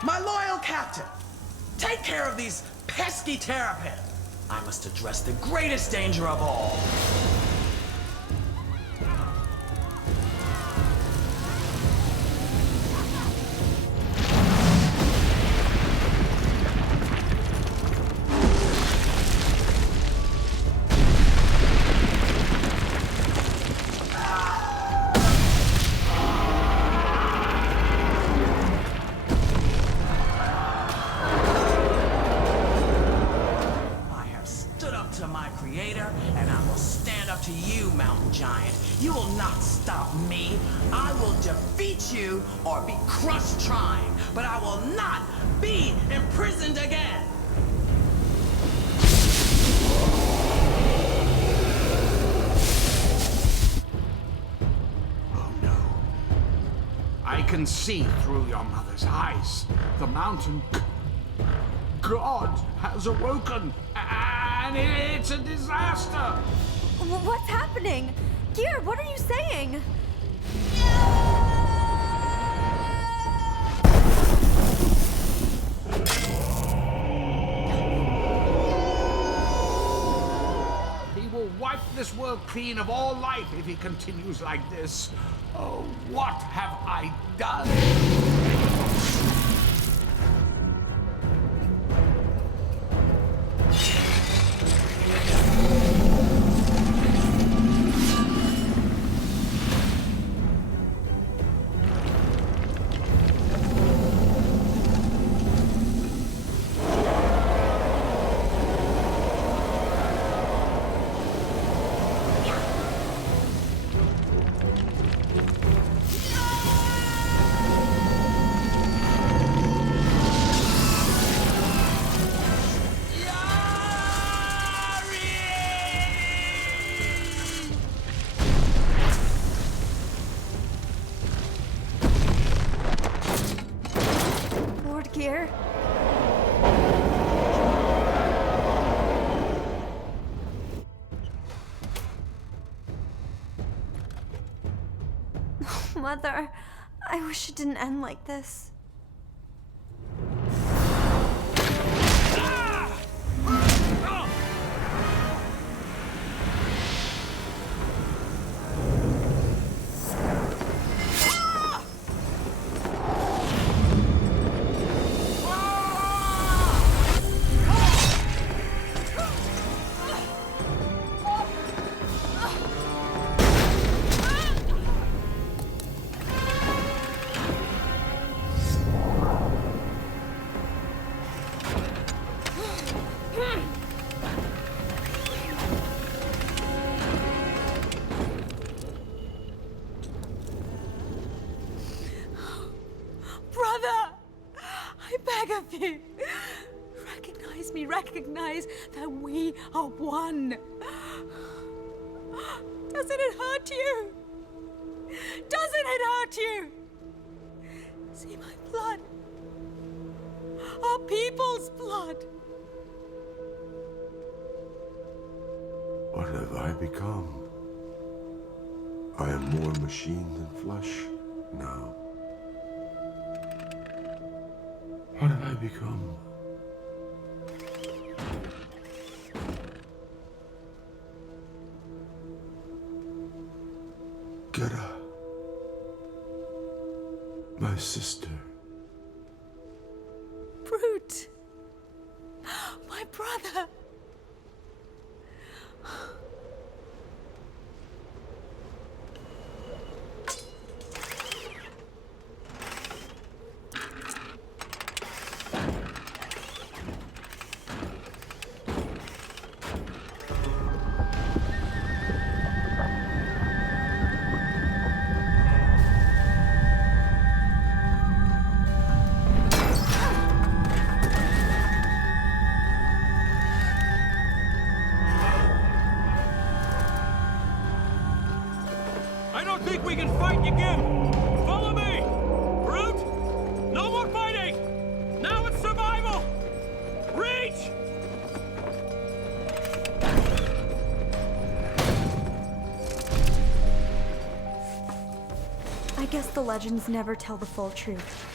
My loyal captain, take care of these pesky terrapin. I must address the greatest danger of all. creator, and I will stand up to you, mountain giant. You will not stop me. I will defeat you or be crushed trying, but I will not be imprisoned again. I can see through your mother's eyes. The mountain god has awoken, and it's a disaster. What's happening? Gear, what are you saying? He will wipe this world clean of all life if he continues like this. Oh, what have I done? Gear? Mother, I wish it didn't end like this. Recognize that we are one. Doesn't it hurt you? Doesn't it hurt you? See my blood. Our people's blood. What have I become? I am more machine than flesh now. What have I become? Geta, my sister. Brute. My brother. I don't think we can fight again! Follow me! Brute! No more fighting! Now it's survival! Reach! I guess the legends never tell the full truth.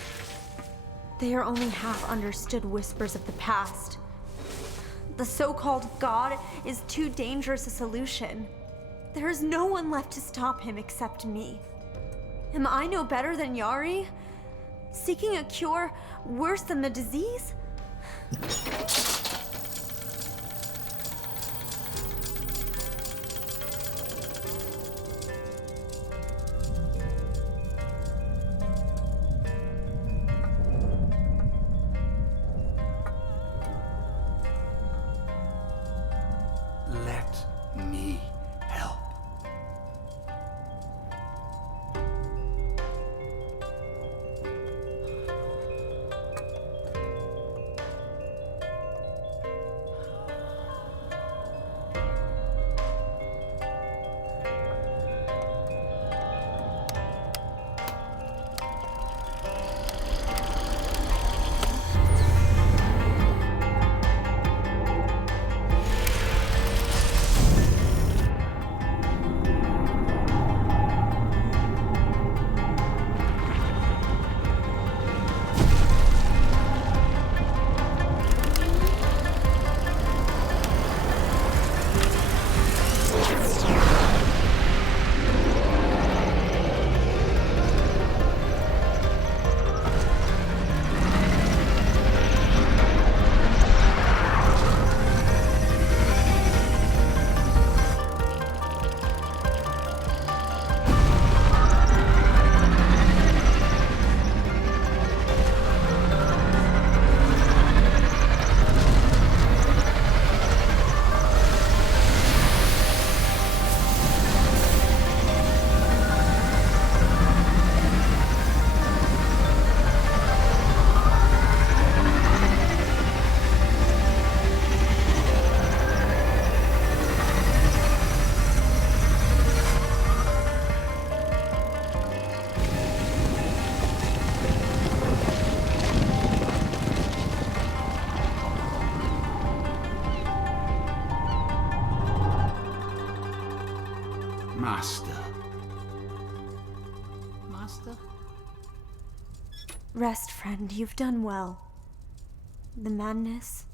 They are only half understood whispers of the past. The so-called God is too dangerous a solution. There is no one left to stop him except me. Am I no better than Yari? Seeking a cure worse than the disease? Let Let me help. Master. Master? Rest, friend. You've done well. The madness,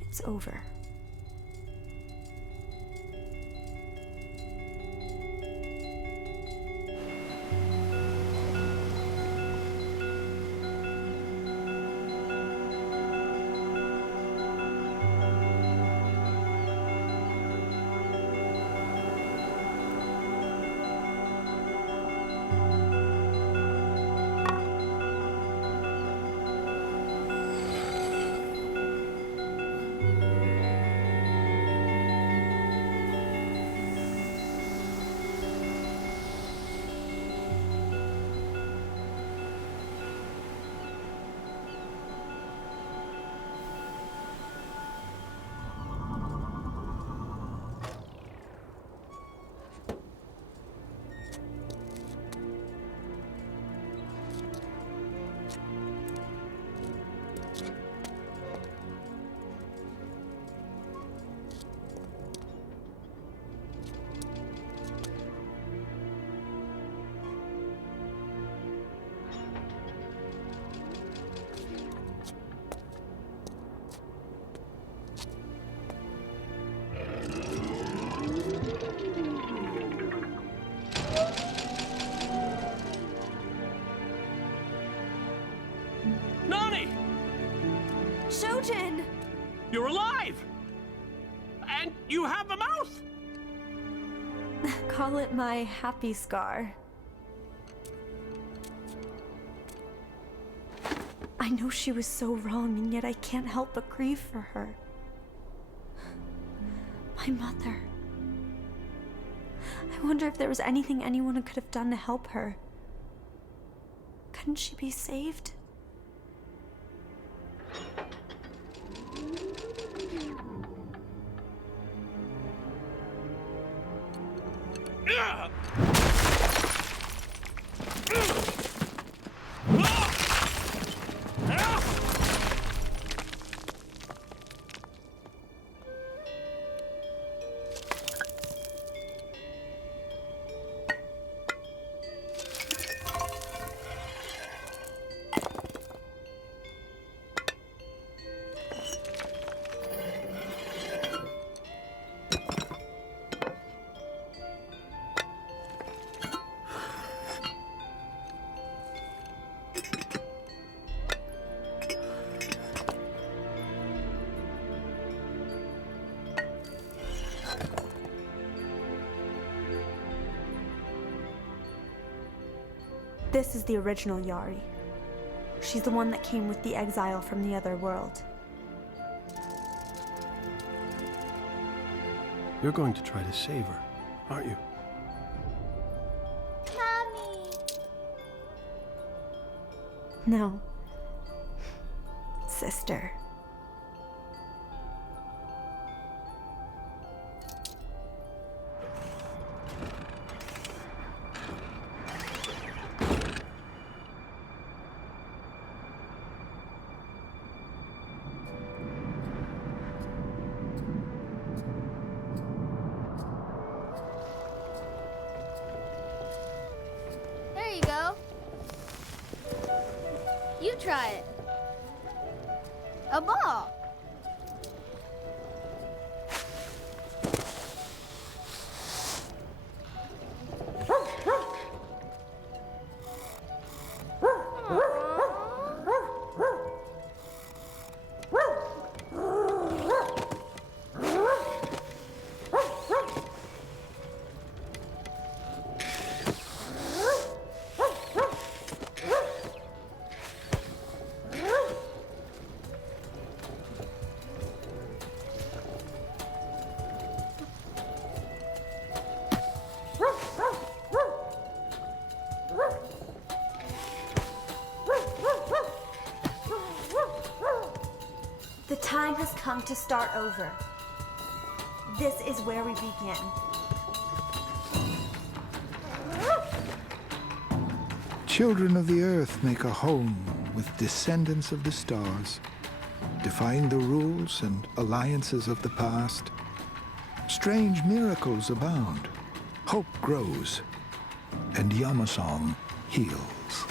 it's over. Nani! Shojin! You're alive! And you have a mouth! Call it my happy scar. I know she was so wrong, and yet I can't help but grieve for her. My mother. I wonder if there was anything anyone could have done to help her. Couldn't she be saved? This is the original Yari. She's the one that came with the exile from the other world. You're going to try to save her, aren't you? Mommy! No. Sister. There you go. You try it. A ball. The time has come to start over. This is where we begin. Children of the earth make a home with descendants of the stars, defying the rules and alliances of the past. Strange miracles abound, hope grows, and Yamasong heals.